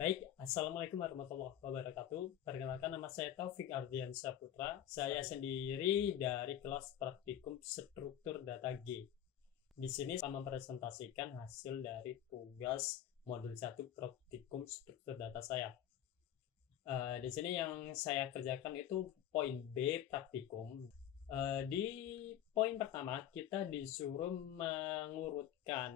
Baik, Assalamualaikum warahmatullahi wabarakatuh. Perkenalkan, nama saya Taufik Ardian Saputra. Saya sendiri dari kelas praktikum struktur data G. Di sini saya mempresentasikan hasil dari tugas modul 1 praktikum struktur data saya. Di sini yang saya kerjakan itu poin B praktikum. Di poin pertama kita disuruh mengurutkan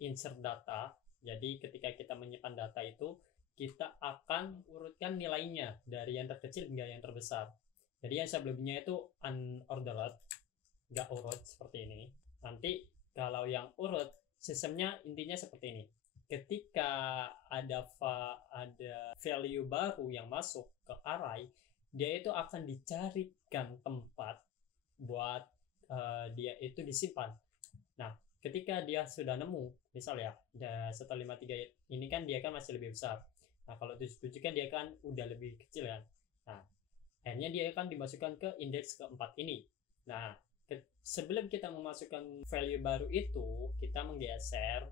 insert data. Jadi ketika kita menyimpan data itu, kita akan urutkan nilainya dari yang terkecil hingga yang terbesar. Jadi yang sebelumnya itu unordered, nggak urut seperti ini. Nanti kalau yang urut, sistemnya intinya seperti ini. Ketika ada value baru yang masuk ke array, dia itu akan dicarikan tempat buat dia itu disimpan. Nah, ketika dia sudah nemu, misal ya, setelah 53 ini kan dia kan masih lebih besar. Nah, kalau 77 kan dia kan udah lebih kecil kan. Nah, akhirnya dia akan dimasukkan ke indeks keempat ini. Nah, sebelum kita memasukkan value baru itu, kita menggeser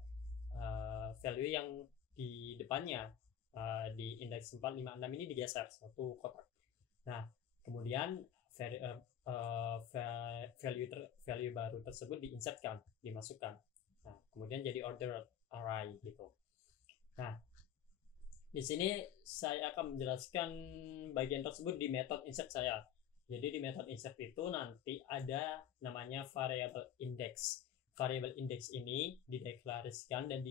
value yang di depannya, di indeks 4, 5, 6 ini digeser satu kotak. Nah, kemudian value baru tersebut diinsertkan, dimasukkan. Nah, kemudian jadi ordered array gitu. Nah, di sini saya akan menjelaskan bagian tersebut di method insert saya. Jadi di method insert itu nanti ada namanya variable index. Variable index ini dideklarasikan dan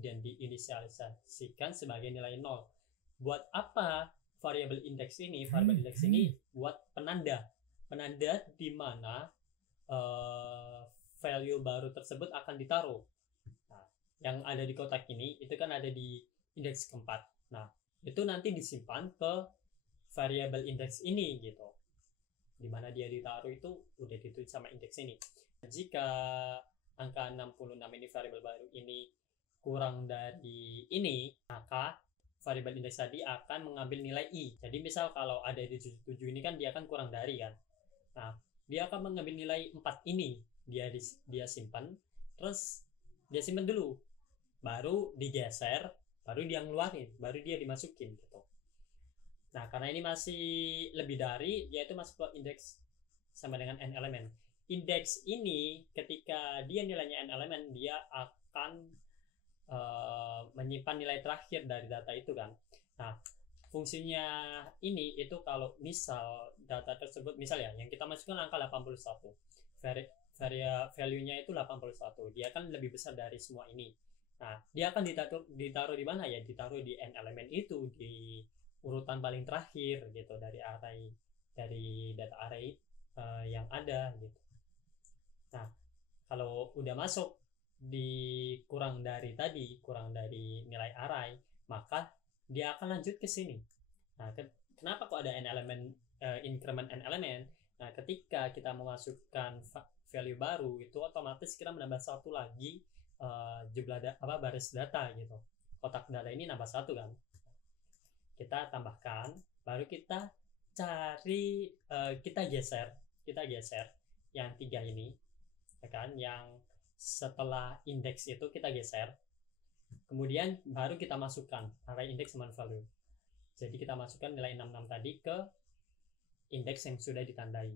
diinisialisasikan sebagai nilai 0. Buat apa variable index ini? Variable index ini buat penanda di mana value baru tersebut akan ditaruh. Nah, yang ada di kotak ini itu kan ada di indeks keempat. Nah, itu nanti disimpan ke variable index ini gitu. Di mana dia ditaruh itu udah ditulis sama indeks ini. Jika angka 66 ini variable baru ini kurang dari ini, maka variable index tadi akan mengambil nilai i. Jadi misal kalau ada di 77 ini kan dia akan kurang dari kan. Nah, dia akan mengambil nilai 4 ini. Dia simpan, terus dia simpan dulu. Baru digeser, baru dia ngeluarin, baru dia dimasukin gitu. Nah, karena ini masih lebih dari, dia itu masuk ke indeks sama dengan n elemen. Indeks ini ketika dia nilainya n elemen, dia akan menyimpan nilai terakhir dari data itu kan. Nah, fungsinya ini itu kalau misal data tersebut, misal ya, yang kita masukkan angka 81, value-nya itu 81, dia kan lebih besar dari semua ini. Nah, dia akan ditaruh di mana ya? Ditaruh di n elemen itu, di urutan paling terakhir gitu dari data array yang ada gitu. Nah, kalau udah masuk di kurang dari nilai array, maka dia akan lanjut ke sini. Nah, kenapa kok ada n elemen, increment n elemen? Nah, ketika kita memasukkan value baru itu otomatis kita menambah satu lagi jumlah baris data gitu. Kotak data ini nambah satu kan. Kita tambahkan, baru kita cari, kita geser yang 3 ini ya kan, yang setelah indeks itu kita geser, kemudian baru kita masukkan array index sama value. Jadi kita masukkan nilai 66 tadi ke indeks yang sudah ditandai.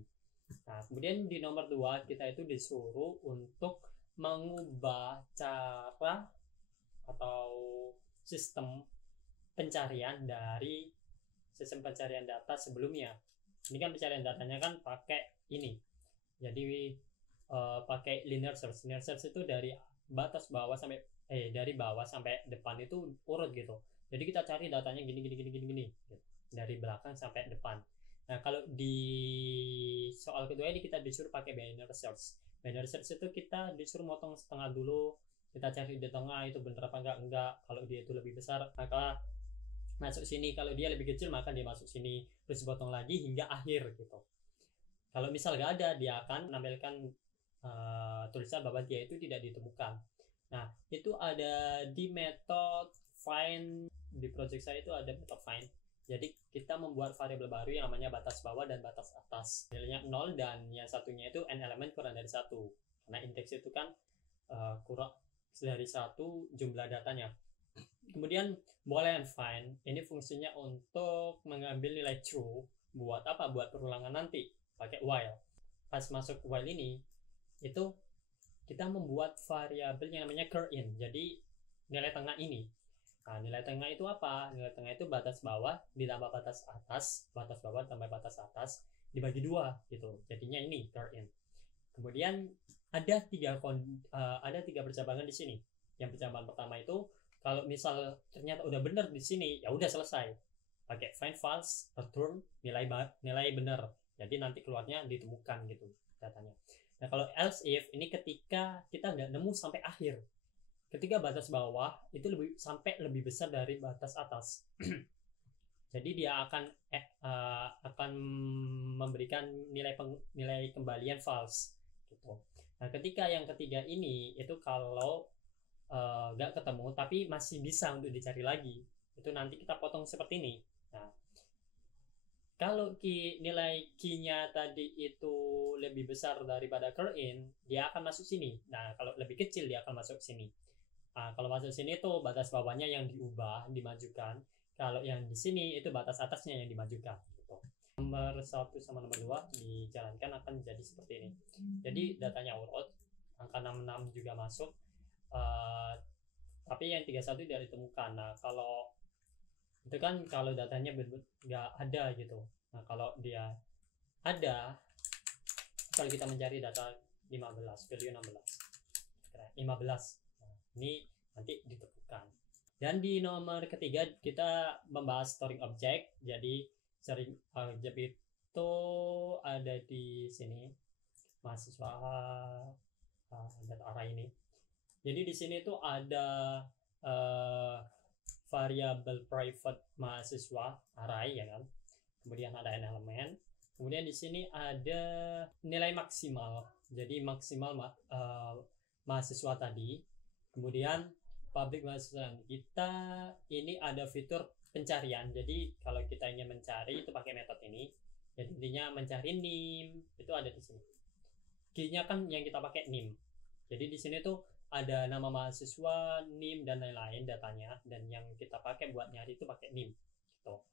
Nah, kemudian di nomor 2 kita itu disuruh untuk mengubah cara atau sistem pencarian dari sistem pencarian data sebelumnya. Ini kan pencarian datanya kan pakai ini. Jadi pakai linear search. Linear search itu dari bawah sampai depan itu urut gitu. Jadi kita cari datanya gini gitu. Dari belakang sampai depan. Nah, kalau di soal kedua ini kita disuruh pakai binary search. Binary search itu kita disuruh motong setengah dulu. Kita cari di tengah itu bener apa enggak. Kalau dia itu lebih besar, maka masuk sini. Kalau dia lebih kecil, maka dia masuk sini. Terus potong lagi hingga akhir gitu. Kalau misal nggak ada, dia akan menampilkan tulisan bahwa dia itu tidak ditemukan. Nah, itu ada di method find. Di project saya itu ada method find. Jadi kita membuat variabel baru yang namanya batas bawah dan batas atas. Nilainya 0 dan yang satunya itu n elemen kurang dari 1. Karena indeks itu kan kurang dari 1 jumlah datanya. Kemudian boolean find ini fungsinya untuk mengambil nilai true buat apa? Buat perulangan nanti pakai while. Pas masuk while ini itu kita membuat variabel yang namanya current. Jadi nilai tengah ini. Nah, nilai tengah itu apa? Nilai tengah itu batas bawah ditambah batas atas, batas bawah tambah batas atas dibagi 2 gitu. Jadinya ini current. Kemudian ada tiga percabangan di sini. Yang percobaan pertama itu kalau misal ternyata udah benar di sini, ya udah selesai. Pakai find false, return nilai benar. Jadi nanti keluarnya ditemukan gitu datanya. Nah, kalau else if ini ketika kita nggak nemu sampai akhir. Ketika batas bawah itu sampai lebih besar dari batas atas. Jadi dia akan memberikan nilai kembalian false gitu. Nah, ketika yang ketiga ini itu kalau nggak ketemu tapi masih bisa untuk dicari lagi, itu nanti kita potong seperti ini. Nah, kalau nilai key-nya tadi itu lebih besar daripada current, dia akan masuk sini. Nah, kalau lebih kecil dia akan masuk sini. Nah, kalau masuk sini itu batas bawahnya yang dimajukan. Kalau yang di sini itu batas atasnya yang dimajukan gitu. Nomor 1 sama nomor 2 dijalankan akan jadi seperti ini. Jadi datanya urut, angka 66 juga masuk. Tapi yang 31 tidak ditemukan. Nah, kalau itu kan kalau datanya nggak ada gitu. Nah, kalau dia ada, kalau kita mencari data 15, value 15. Nah, ini nanti ditemukan. Dan di nomor ketiga kita membahas storing object. Jadi storing object itu ada di sini, mahasiswa data array ini. Jadi di sini tuh ada variabel private mahasiswa array ya kan. Kemudian ada n elemen. Kemudian di sini ada nilai maksimal. Jadi maksimal mahasiswa tadi. Kemudian public mahasiswa. Kita ini ada fitur pencarian. Jadi kalau kita ingin mencari itu pakai metode ini. Jadi intinya mencari nim itu ada di sini. Key-nya kan yang kita pakai nim. Jadi di sini tuh ada nama mahasiswa, NIM dan lain-lain datanya, dan yang kita pakai buat nyari itu pakai NIM gitu.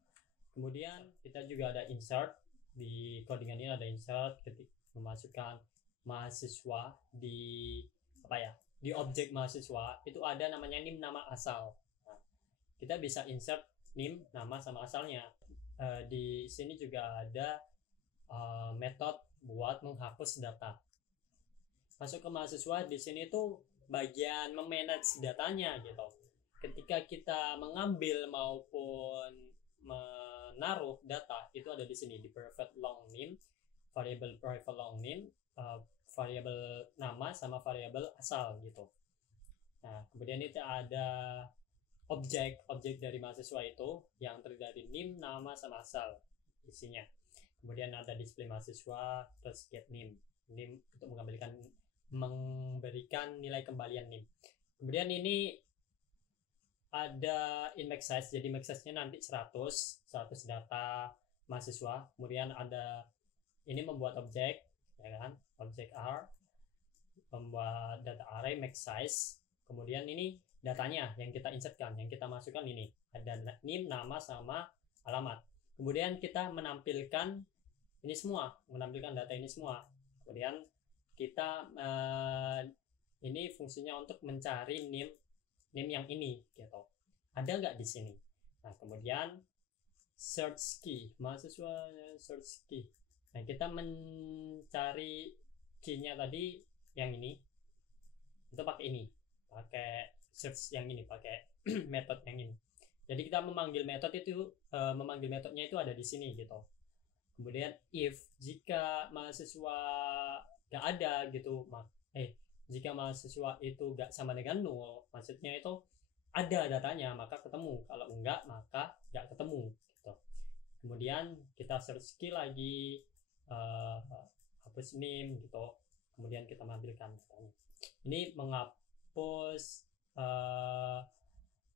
Kemudian kita juga ada insert. Di codingan ini ada insert, ketika memasukkan mahasiswa di di objek mahasiswa itu ada namanya NIM nama asal. Nah, kita bisa insert NIM nama sama asalnya. Di sini juga ada metode buat menghapus data. Masuk ke mahasiswa di sini tuh bagian memanage datanya gitu. Ketika kita mengambil maupun menaruh data itu ada di sini di private long name, variable private long name, variable nama sama variable asal gitu. Nah, kemudian itu ada objek dari mahasiswa itu yang terdiri dari name, nama sama asal isinya. Kemudian ada display mahasiswa terus get name untuk memberikan nilai kembalian NIM. Kemudian ini ada in max size. Jadi max size-nya nanti 100 data mahasiswa. Kemudian ada ini membuat objek ya kan, objek R, membuat data array max size. Kemudian ini datanya yang kita insertkan, yang kita masukkan ini ada NIM, nama sama alamat. Kemudian kita menampilkan ini semua, menampilkan data ini semua. Kemudian kita ini fungsinya untuk mencari NIM yang ini gitu. Ada nggak di sini? Nah, kemudian search key, mahasiswa search key. Nah, kita mencari key-nya tadi yang ini. Itu pakai ini. Pakai search yang ini, pakai metode yang ini. Jadi kita memanggil metode itu memanggil metodenya itu ada di sini gitu. Kemudian if jika mahasiswa gak ada gitu, jika mahasiswa itu gak sama dengan 0, maksudnya itu ada datanya maka ketemu, kalau enggak maka gak ketemu gitu. Kemudian kita search key lagi, hapus name gitu, kemudian kita tampilkan datanya. Ini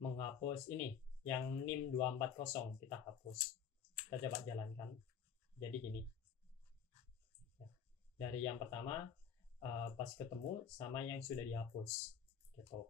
menghapus ini yang NIM 240 kita hapus. Kita coba jalankan. Jadi gini, dari yang pertama pas ketemu sama yang sudah dihapus gitu.